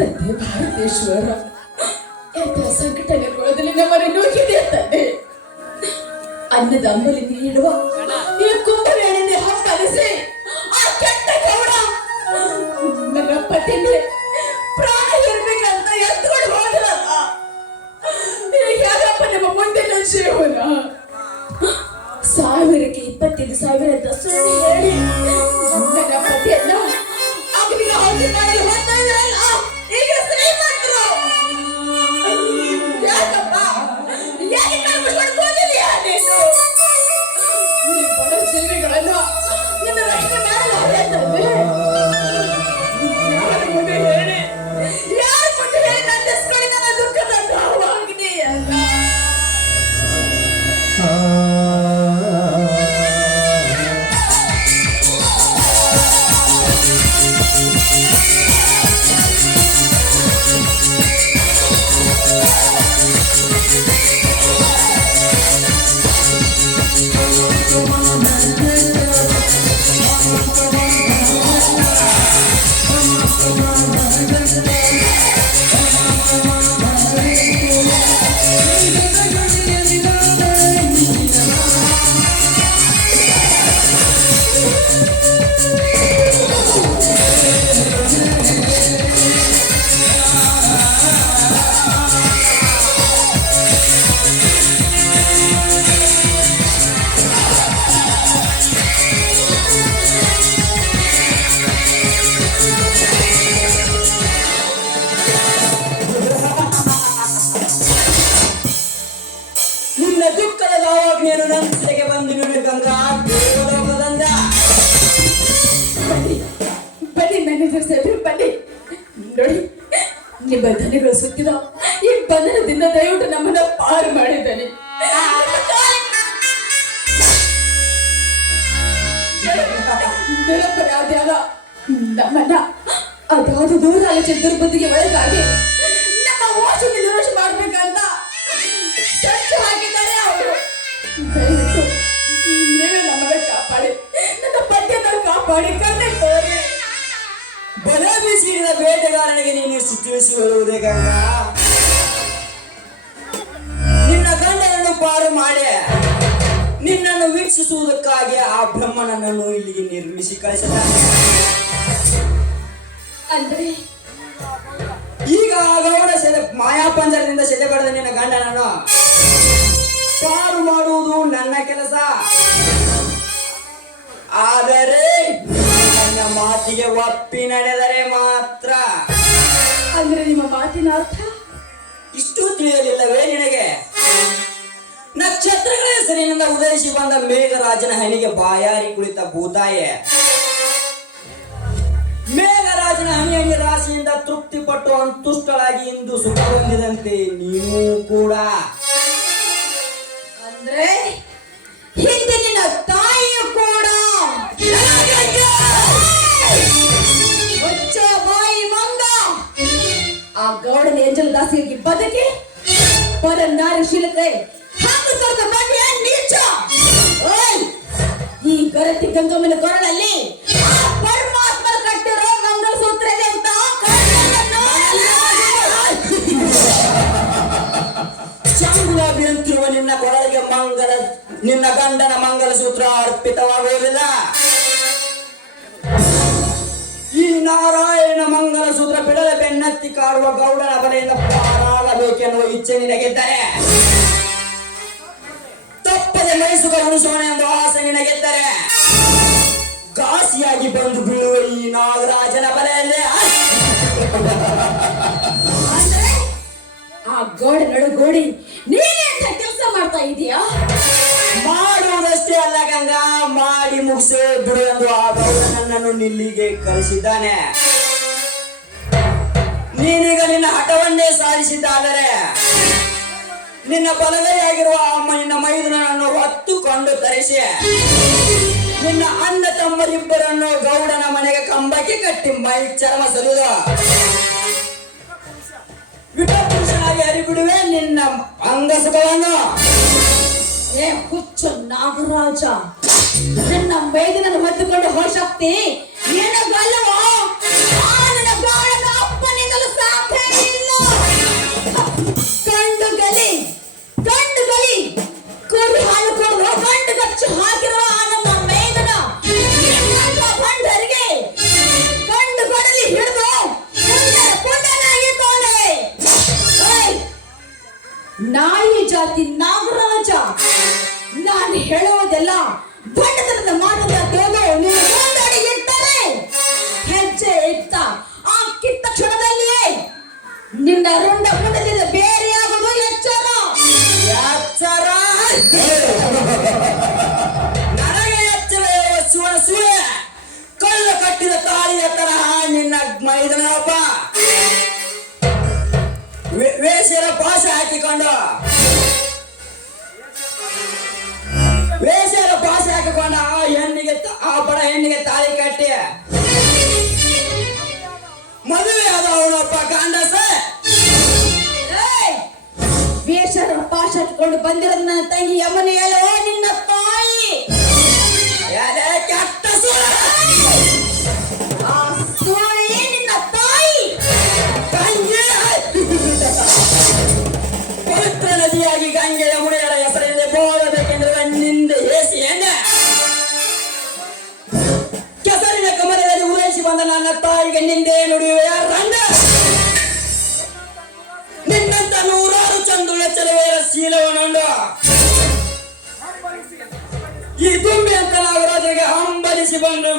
ತಂದೆ ಭಾರತೇಶ್ವರ ಎಂತ ಸಂಕಟದ ಕೊಳದಲ್ಲಿ ನಮ್ಮನ್ನು ನುಗ್ಗಿದೆ ತಂದೆ. ಅನ್ನದ ಅಂಬಲಿ ನೀಡುವ ಈ ಕುಂಭವೇಣೆಂದೇ ಹಂಬಲಿಸಿ ಆ ಕೆಟ್ಟ ಗೌಡ ನನ್ನ ಪತಿಗೆ ಪ್ರಾಣ ಇರ್ಬೇಕಂತ ಎತ್ಕೊಂಡು ಹೋದ್ರಲ್ಲ. ಯಾರಪ್ಪ ನಮ್ಮ ಮುಂದಿನ ಜೀವನ? 25,000 ಅಂತ ಸುಳ್ಳು ಹೇಳಿ ನನ್ನ ಪತಿಯನ್ನ ಅವನಿಗೆ ಹೌದು ಮಾಡಲು ಹೋಗ್ತಾ ಇದ್ರಲ್ಲ. ಈಗ ಶ್ರೀಮಂತರು ಯಾಕಪ್ಪ ಯಾಕೆ ಕಳ್ಕೊಂಡು ಹೋಗಿದೆಯಾ ನೀನು? ಈ ಬಡ ಜೀವಿಗಳನ್ನ ನಿನ್ನ ರಕ್ಷಣೆ ಮಾಡಲಾರೆ. ಯಾರ ಮುಂದೆ ಹೇಳಿ ನಂದಿಸ್ಕೊಳ್ಳಿ ನನ್ನ ದುಃಖದ ಭಾವವಾಗಿದೆ ಅಲ್ಲ. ನಿಬಂಧನೆಗಳು ಸುತ್ತಿದ ಈ ಬಂಧನದಿಂದ ದಯವಿಟ್ಟು ನಮ್ಮನ್ನ ಪಾರು ಮಾಡಿದ್ದಾನೆ. ನಿರಪರಾಧಿಯಾದ ನಮ್ಮನ್ನ ಅದಾದ ದೂರ ದುರ್ಬುದ್ಧಿಗೆ ಒಳಗಾಗಿ ನಮ್ಮ ಮೋಸದ ನಿರಾಶ ಮಾಡ್ಬೇಕಂತ ಸಂಚು ಹಾಕಿದ್ದಾರೆ ಅವರು. ದಯವಿಟ್ಟು ನೀವೇ ನಮ್ಮನ್ನ ಕಾಪಾಡಿ, ನನ್ನ ಪದ್ಯನ ಕಾಪಾಡಿ ಕಣ್ಣೆ ತೋರಿ. ಬಲ ಬೀಸಿದ ಬೇಟೆಗಾರನಿಗೆ ನೀನು ತಿಳಿಸಿ ಹೇಳುವುದೇ ಗಂಗಾ? ನಿನ್ನ ಗಂಡನನ್ನು ಪಾರು ಮಾಡಿ ನಿನ್ನನ್ನು ವೀಕ್ಷಿಸುವುದಕ್ಕಾಗಿ ಆ ಬ್ರಹ್ಮನನ್ನು ಇಲ್ಲಿಗೆ ನಿರ್ಮಿಸಿ ಕಳಿಸಿದ್ದಾನೆ. ಅಂದ್ರೆ ಈಗ ಆ ಗೌಡ ಮಾಯಾಪಂಜರದಿಂದ ಸೆದೆ ಪಡೆದ ನಿನ್ನ ಗಂಡನನ್ನು ಪಾರು ಮಾಡುವುದು ನನ್ನ ಕೆಲಸ. ಆದರೆ ನನ್ನ ಮಾತಿಗೆ ಒಪ್ಪಿ ನಡೆದರೆ ಮಾತ್ರ. ಅಂದ್ರೆ ನಿಮ್ಮ ಮಾತಿನ ಅರ್ಥ ಇಷ್ಟು ತಿಳಿಯಲಿಲ್ಲವೇ ನಿನಗೆ? ನಕ್ಷತ್ರಗಳ ಹೆಸರಿನಿಂದ ಉದಯಿಸಿ ಬಂದ ಮೇಘರಾಜನ ಹನಿಗೆ ಬಾಯಾರಿ ಕುಳಿತ ಭೂತಾಯೆ ಮೇಘರಾಜನ ಹನಿ ರಾಶಿಯಿಂದ ತೃಪ್ತಿಪಟ್ಟು ಅಂತುಷ್ಟಳಾಗಿ ಇಂದು ಸುಖ ಹೊಂದಿದಂತೆ ನೀನು ಕೂಡ. ಅಂದ್ರೆ ಹಿಂದೆ ನಿನ್ನ ತಾಯಿಯು ಕೂಡ ಬಾಯಿ ಮಂಗ ಆ ಗೌಡನ ಎಂಜಲ್ ದಾಸಿಯಾಗಿ ಬದುಕಿ ಪರ ನಾರಿ ಶಿಲಕೆ ಹಾಕು ತೊರೆದ ಬಗ್ಗೆ ನೀಚ. ಈ ಗರತಿ ಗಂಗಮ್ಮನ ಕೊರಳಲ್ಲಿ ಪರಮಾತ್ಮನ ಕಟ್ಟಿರೋ ಮಂಗಲಸೂತ್ರ ಇದೆ ಅಂತ ಚಂಗುಲಾಬಿ ಅಂತಿರುವ ನಿನ್ನ ಕೊರಳಿಗೆ ನಿನ್ನ ಗಂಡನ ಮಂಗಲಸೂತ್ರ ಅರ್ಪಿತವಾಗುವುದಿಲ್ಲ. ಈ ನಾರಾಯಣ ಮಂಗಲಸೂತ್ರ ಬಿಡಲೆ ಬೆನ್ನತ್ತಿ ಕಾಡುವ ಗೌಡನ ಬಲೆಯಿಂದ ಪಾರಾಗಬೇಕೆನ್ನುವ ಇಚ್ಛೆ ನಿನಗೆದ್ದರೆ, ತಪ್ಪದೆ ಮೈಸುಗ ಉಳಿಸೋಣ ಎಂಬ ಆಸೆ ನಿನಗೆದ್ದರೆ, ಘಾಸಿಯಾಗಿ ಬಂದು ಬೀಳುವ ಈ ನಾಗರಾಜನ ಬಲೆಯಲ್ಲೇ ಆ ಗೋಡೆ ನಡುಗೋಡಿ ನೀನೇ ಅಂತ ಕೆಲಸ ಮಾಡ್ತಾ ಇದೀಯಾ? ಮಾಡುವುದಷ್ಟೇ ಅಲ್ಲ ಗಂಗಾ, ಮಾಡಿ ಮುಗಿಸೇ ಬಿಡು ಎಂದು ಆ ಗೌಡ ನನ್ನನ್ನು ನಿಲ್ಲಿಗೆ ಕಳಿಸಿದ್ದಾನೆ. ನೀನೀಗ ನಿನ್ನ ಹಠವನ್ನೇ ಸಾಧಿಸಿದ್ದಾದರೆ ನಿನ್ನ ಬಲಗೈಯಾಗಿರುವ ನಿನ್ನ ಮೈದುನನ್ನು ಹೊತ್ತುಕೊಂಡು ತರಿಸಿ ನಿನ್ನ ಅಣ್ಣ ತಮ್ಮರಿಬ್ಬರನ್ನು ಗೌಡನ ಮನೆಗೆ ಕಂಬಕ್ಕೆ ಕಟ್ಟಿ ಮೈ ಚರ್ಮ ಸರಿದು ವಿಪುರುಷನಾಗಿ ಹರಿಬಿಡುವೆ ನಿನ್ನ ಅಂಗಸುಗಳನ್ನು. ಏ ಹುಚ್ಚು ನಾಗರಾಜ, ನನ್ನ ಮೈದನನ್ನು ಹೊತ್ತುಕೊಂಡು ಹೋಶಕ್ತಿ ನಿನಗಲ್ಲವೋ? ನನ್ನ ಗಾಳನ ಅಪ್ಪನಿಂದಲೂ ಸಹ ನಿನ್ನ ರುಂಡ ಮುಡದಿಂದ ಬೇರೆಯಾಗುವುದು ಎಚ್ಚರ. ಎಚ್ಚರ ನನಗೆ ಎಚ್ಚರ ಹೇಳುವ ಶಿವನ ಸೂಳೆ ಕಳ್ಳ ಕಟ್ಟಿದ ತಾಳಿಯ ತರಹ ನಿನ್ನ ಮೈದನಪ್ಪ ವೇಷರ ಪಾಶ ಹಾಕಿಕೊಂಡು ವೇಷರ ಪಾಶ ಹಾಕಿಕೊಂಡು ಆ ಬಡ ಹೆಣ್ಣಿಗೆ ತಾಳಿ ಕಟ್ಟಿ ಮದುವೆ ಆದ ಅವನಪ್ಪ ಕಾಂಡಸ. ವೇಷರ ಪಾಶ ಹತ್ಕೊಂಡು ಬಂದಿರೋದು ನನ್ನ ತಂಗಿ ಯಮನಿ ಅಲ್ಲವೋ ನಿನ್ನ ತಾಯಿ. ಕೆಟ್ಟ ಸೂಳೆ ಆ ಸೂಳೆ ನಿನ್ನ ತಾಯಿ. ಗಂಗೆ ಪವಿತ್ರ ನದಿಯಾಗಿ ಗಂಗೆ ಯಮುನೆಯರ ಹೆಸರಿನಲ್ಲಿ ಹೋಗಬೇಕೆಂದ್ರೆ ನಿಂದೆ ಏಸಿ ಎಣ್ಣೆ ಕೆಸರಿನ ಕಮಲದಲ್ಲಿ ಉರೈಸಿ ಬಂದ ನನ್ನ ತಾಯಿಗೆ ನಿಂದೆ ನುಡಿಯುವ ರಂಗ. ನಿನ್ನಂತ ನೂರಾರು ಚಂದುಳ ಚೆಲುವೆಯರ ಶೀಲವನುಂಡು ಈ ತುಂಬಿ ಅಂತ ನಾಗರಾಜರಿಗೆ ಹಂಬಲಿಸಿ ಬಂದು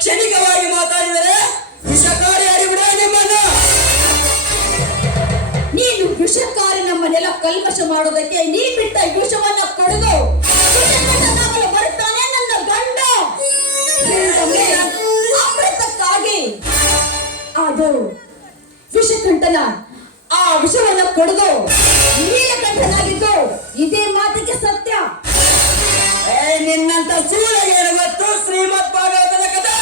ಕ್ಷಣಿಕವಾಗಿ ಮಾತಾಡಿದರೆ ವಿಷಕಾರಿ ಅಡಿಬಿಡ ನಿಮ್ಮನ್ನು. ನೀನು ವಿಷಕಾರಿ ನಮ್ಮನ್ನೆಲ್ಲ ಕಲ್ಮಶ ಮಾಡೋದಕ್ಕೆ ನೀ ಬಿಟ್ಟ ವಿಷವನ್ನ ಕೊಡದು ಬರುತ್ತಾನೆ ನನ್ನ ಗಂಡ. ಅಮೃತಕ್ಕಾಗಿ ಅದು ವಿಷಕಂಠನ ಆ ವಿಷವನ್ನ ಕೊಡದು ನೀಲಕಂಠನಾಗಿದ್ದು ಇದೇ ಮಾತಿಗೆ ಸತ್ಯ. ನಿನ್ನಂತ ಸೂಳೆಗೆ ಏನು ಗೊತ್ತು ಶ್ರೀಮದ್ ಭಾಗವತದ ಕಥೆ.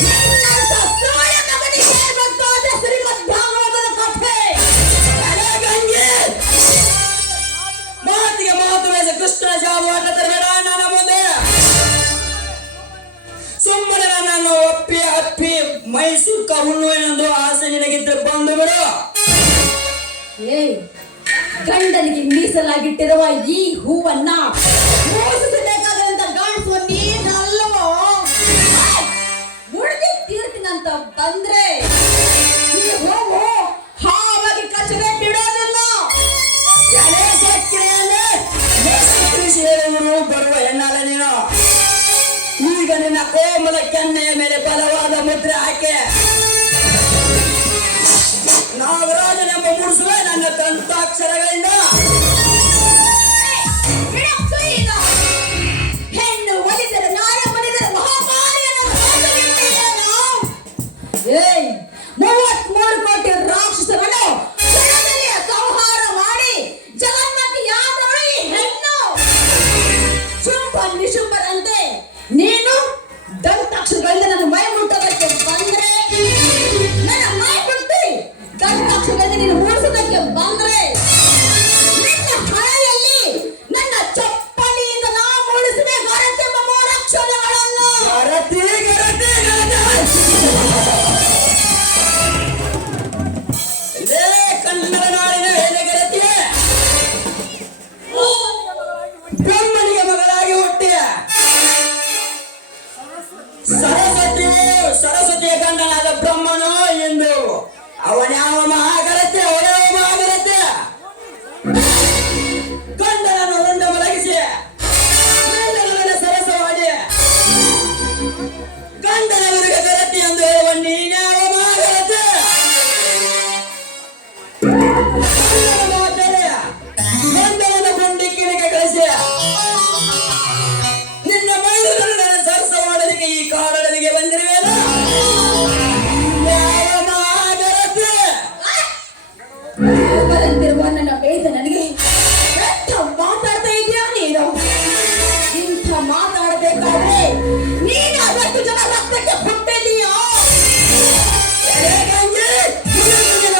ನಿನ್ನಂತ ಸೂಳೆ ಮಗನಿಗೆ ಏನು ಗೊತ್ತು ಅದೇ ಶ್ರೀಮದ್ ಭಾಗವತದ ಕಥೆ. ಗಂಗೆ ಮಾತಿಗೆ ಮಾತು ವೇಷ ಕೃಷ್ಣ ಜಾವಾಟ ತರಬೇಡ ನನ್ನ ಮುಂದೆ. ಸುಮ್ಮನೆ ನನ್ನನ್ನು ಅಪ್ಪಿ ಮೈಸೂರು ಕಹುಣ್ಣು ಎಂದು ಆಸೆ ನಿನಗಿದ್ರೆ ಬಂದು ಬಿಡು. ಗಂಡನಿಗೆ ಮೀಸಲಾಗಿಟ್ಟಿರುವ ಈ ಹೂವನ್ನ ಮೋಸಿಸಬೇಕಾದಂತ ಕಾಣಿಸುವ ನೀನಲ್ಲವೋ. ಮುಡಿದು ತೀರ್ಪಿನಂತ ಬಂದ್ರೆ ಈ ಹೂವು ಹಾವಾಗಿ ಕಚ್ಚದೆ ಬಿಡೋದಿಲ್ಲ. ಬರುವ ಹೆಣ್ಣಲ್ಲ ನೀನು. ಈಗ ನಿನ್ನ ಕೋಮಲ ಕೆನ್ನೆಯ ಮೇಲೆ ಬಲವಾದ ಮುದ್ರೆ ಹಾಕಿ ನಾಗರಾಜನೆಂಬ ಮುಡಿಸುವೆ ನನ್ನ ದಂತಾಕ್ಷರಗಳಿಂದ. ಹೆಣ್ಣು ಒಲಿದರೆ ನಾರ ಮನಿದರೆ ಮಹಾಮಾರಿಯನ್ನು 33 ಕೋಟಿ ರಾಕ್ಷಸರನ್ನು ಕ್ಷಣದಲ್ಲಿ ಸಂಹಾರ ಮಾಡಿ ಜಗನ್ಮಾತೆಯಾದವಳು ಈ ಹೆಣ್ಣು. ಶುಂಭ ನಿಶುಂಭರಂತೆ ನೀನು ದಂತಾಕ್ಷರಗಳಿಂದ ನನ್ನ ಮೈ ಮುಟ್ಟೋದಕ್ಕೆ ಬಂದ್ರೆ, ನನ್ನ ಮೈ ಮುಟ್ಟಿ ದಂತಾಕ್ಷರಗಳಿಂದ ನೀನು ಮೂಡಿಸೋದಕ್ಕೆ ಬಂದ್ರೆ ನಿನ್ನ ಹಣೆಯಲ್ಲಿ ನನ್ನ ಚಪ್ಪಲಿಯಿಂದ ನಾ ಮೂಡಿಸಿದೆ ಗರತೆಂಬ 3 ಅಕ್ಷರಗಳನ್ನು. ಕನ್ನಡ ನಾಡಿನ ಹೆಣ್ಣೆಗೆರತಿ ಬ್ರಹ್ಮನಿಗೆ ಮಗಳಾಗಿ ಹುಟ್ಟಿ ಸರಸ್ವತಿಯ ಗಂಡನಾದ ಬ್ರಹ್ಮನು ಎಂದು ಅವನ್ಯಾವ ಮಹಾಗರತೆ ಅವನೇ ಮಹಾಗರತೆ. ಗಂಡನನ್ನು ಉಂಡ ಮಲಗಿಸಿ ಗಂಡನ ಸರಸವಾಡಿ ಗಂಡನ ವಿರುಗ ಗರತಿ ಎಂದು ಹೇಳುವ ನೀನ್ಯಾವ ಮಹಾಗರತೆ. ಗಂಡನನ್ನು ಗುಂಡಿ ಕಿಡಿಗೆ ಕಳಿಸಿ ನಿನ್ನ ಮೈದುನನ್ನು ನನ್ನ ಸರಸ ಮಾಡಲಿಕ್ಕೆ ಈ ಕಾರಣಕ್ಕೆ ಬಂದಿರುವೆಲ್ಲ ಬರಂತಿರುವ ನನ್ನ ಬೇದ ನನಗೆ ಎಂಥ ಮಾತಾಡ್ತಾ ಇದೆಯಾ ನೀನು. ಇಂಥ ಮಾತಾಡಬೇಕಾದ್ರೆ ನೀನು 60 ಜನ ರಕ್ತಕ್ಕೆ ಹುಟ್ಟಿದೀಯೋ.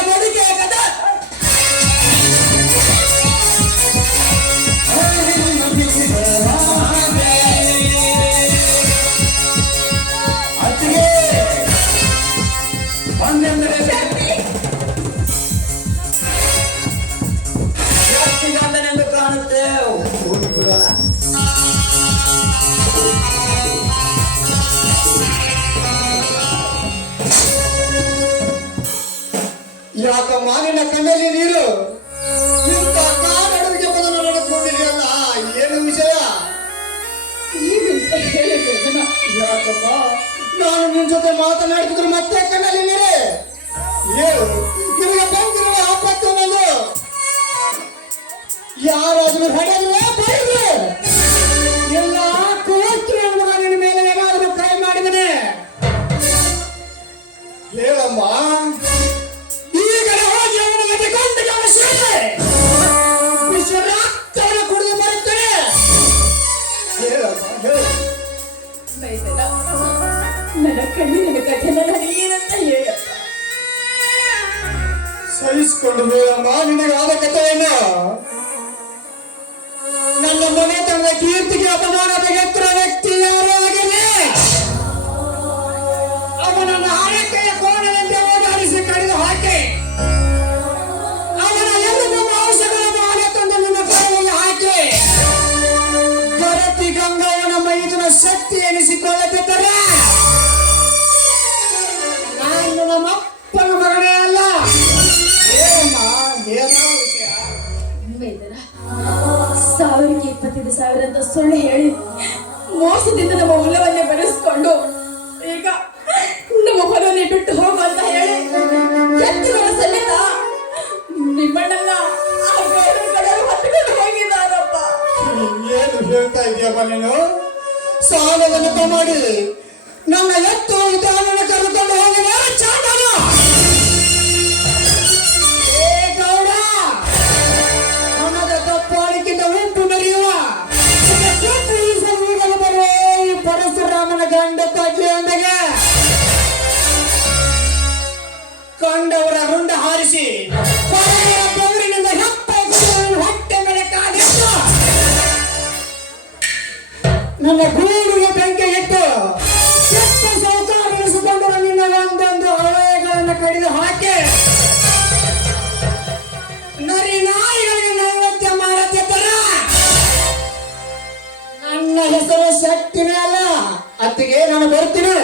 ಬದುಕೆ ಕದ ಗಂಡನೆಂದು ಕಾಣುತ್ತೆ. ಯಾಕಮ್ಮ ನಿನ್ನ ಕಣ್ಣಲ್ಲಿ ನೀರು? ಇಂಥ ಕಾನಡುವಿಗೆ ಬದಲು ನಡೆದುಕೊಂಡಿದೆಯಲ್ಲ, ಏನು ವಿಷಯ? ಯಾಕಮ್ಮ ನಾನು ನಿನ್ ಜೊತೆ ಮಾತನಾಡ್ತಿದ್ರು ಮತ್ತೆ ಕಣ್ಣಲ್ಲಿ ನೀರೇ ಹೇಳು, ನಿಮಗೆ ಬಂದಿರುವ ಆಪತ್ತು ಒಂದು ಯಾರಾದ್ರೂ ಹೊಡೆದ್ರೆ ಬೈದ್ರೆ ಎಲ್ಲ ಕೋತಿ ಅನ್ನುವ ನಿನ್ನ ಮೇಲೆ ಏನಾದ್ರೂ ಕೈ ಮಾಡಿದರೆ ಹೇಳಮ್ಮ. ಈಗಲೇ ಹೋಗಿ ಅವನ ಜೊತೆ ಗಂಟೆ ವಿಷ ರಕ್ತವನ್ನು ಕುಡಿದು ಬರುತ್ತೇನೆ. ಹೇಳಮ್ಮ ಹೇಳು. ಬೈದೆಲ್ಲ ನನ್ನ ಕಣ್ಣಿನ ಕಥೆನ ಏನಂತ ಹೇಳಪ್ಪ. ಸಹಿಸಿಕೊಂಡು ಹೇಳಮ್ಮ ನಿನಗಾದ ಕಥೆಯನ್ನು. ನನ್ನ ಮನೆತನದ ಕೀರ್ತಿಗೆ ಅಪಮಾನ ತೆಗೆತ್ತಿರುವ ವ್ಯಕ್ತಿ ಯಾರೇ ಆಗಿರಲಿ, ಅವನನ್ನು ಆರಕ್ಕೆಯ ಕೋಣದಂತೆ ಓಡಾಡಿಸಿ ಕಡಿದು ಹಾಕಿ ಅವನ ಎಲ್ಲ ಮಾಂಸಗಳನ್ನು ಆನೆ ತಂದು ನಿನ್ನ ಕೈಯಲ್ಲಿ ಹಾಕಿ ಗರತಿ ಗಂಗವನ ಮೈದುನ ಶಕ್ತಿ ಎನಿಸಿಕೊಳ್ಳದಿದ್ದರೆ ನಾನು ನಮ್ಮ ಅಪ್ಪನ ಮಗನೇ ಅಲ್ಲ. ಏನಮ್ಮ ಏನೋ ವಿಷಯ? ಬೈದೆಲ್ಲ 1,025,000 ಅಂತ ಸುಳ್ಳು ಹೇಳಿ ಮೋಸದಿಂದ ನಮ್ಮ ಹೊಲವನ್ನೇ ಬರೆಸ್ಕೊಂಡು ಈಗ ನಮ್ಮ ಹೊಲವನ್ನೇ ಬಿಟ್ಟು ಹೋಗು ಅಂತ ಹೇಳಿ ಎತ್ತಿನ ಸಮೇತ ನಿಮ್ಮಣ್ಣನ ಆ ಬೇರೆ ಕಡೆ ಹೊತ್ಕೊಂಡು ಹೋಗಿದ್ದಾರಪ್ಪ. ಏನು ಹೇಳ್ತಾ ಇದೆಯಪ್ಪ ನೀನು? ಸಾಲದ ನೆಪ ಮಾಡಿ ನನ್ನ ಎತ್ತು ಇದ್ದಾನನ್ನು ಕರೆದುಕೊಂಡು ಹೋಗಿದೆ ಚಾಂಡನ. ಏ ಗೌಡ, ಹಣದ ತಪ್ಪಾಳಿಕೆಯಿಂದ ಉಪ್ಪು ಮೆರೆಯುವ ಬರುವೆ ಈ ಪರಶುರಾಮನ ಗಂಡ ಕಡ್ಲಿ ಅಂದಗೆ ಕಂಡವರ ರುಂಡ ಹಾರಿಸಿ ಪರವರ ಬೆವರಿನಿಂದ ಹೊಟ್ಟೆ ಮೇಲೆ ಕಾದಿಟ್ಟು ನನ್ನ ಗೂಡಿಗೆ ಬೆಂಕಿ ಇಟ್ಟು ಕೆಟ್ಟ ಸೌಕಾರ ಎನಿಸಿಕೊಂಡು ನಿನ್ನ ಒಂದೊಂದು ಅವಯಗಳನ್ನು ಕಡಿದು ಹಾಕಿ ನರಿ ನಾಯಿಗಳಿಗೆ ನೈವೇದ್ಯ ಮಾಡುತ್ತಿದ್ದರ ನನ್ನ ಹೆಸರು ಶಕ್ತಿನೇ ಅಲ್ಲ. ಅತ್ತಿಗೆ ನಾನು ಬರ್ತೀನಿ.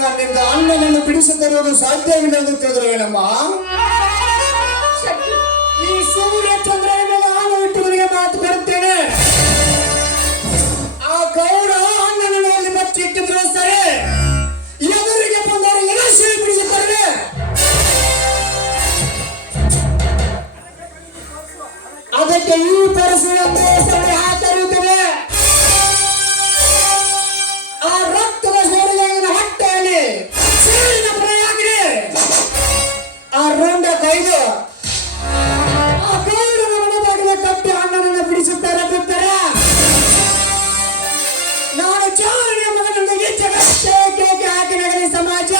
ನನ್ನಿಂದ ಅಣ್ಣನನ್ನು ಬಿಡಿಸುತ್ತಿರುವುದು ಸಾಧ್ಯವಿಲ್ಲ ಎಂದು ತಿಳಿದ್ರೇನಮ್ಮ? ಈ ಸೂರ್ಯ ಚಂದ್ರನ ಮೇಲೆ ಆನು ಇಟ್ಟು ನನಗೆ ಮಾತು ಬರುತ್ತೇನೆ. ಆ ಗೌಡ ಅಣ್ಣನನ್ನು ಅಲ್ಲಿ ಬಚ್ಚಿಟ್ಟಿದ್ರು ಸರಿ, ಎದುರಿಗೆ ಬಂದವರು ಎನಸಿ ಬಿಡಿಸುತ್ತಾರೆ. ಅದಕ್ಕೆ ಈ ಪರಶುರಾಮ ಹಾಕರುತ್ತದೆ. ಆ ರಕ್ತದ ಸೋಡಿನ ಹೊಟ್ಟೆಯಲ್ಲಿ ಸೇರಿನ ಪ್ರಯಾಗಿದೆ. ಆ ರುಂಡ ಕೈದು ಆ ಗೌಡನ ಮನದಾಗಿನ ಕಟ್ಟಿ ಅಣ್ಣನನ್ನು ಬಿಡಿಸುತ್ತಾರೆ ಬಿಡ್ತಾರೆ. ನಾನು ಚಾರಣಿಯ ಮಗನೊಂದಿಗೆ ಜಗತ್ತೇ ಕೇಕೆ ಹಾಕಿ ನಗರಿ ಸಮಾಜ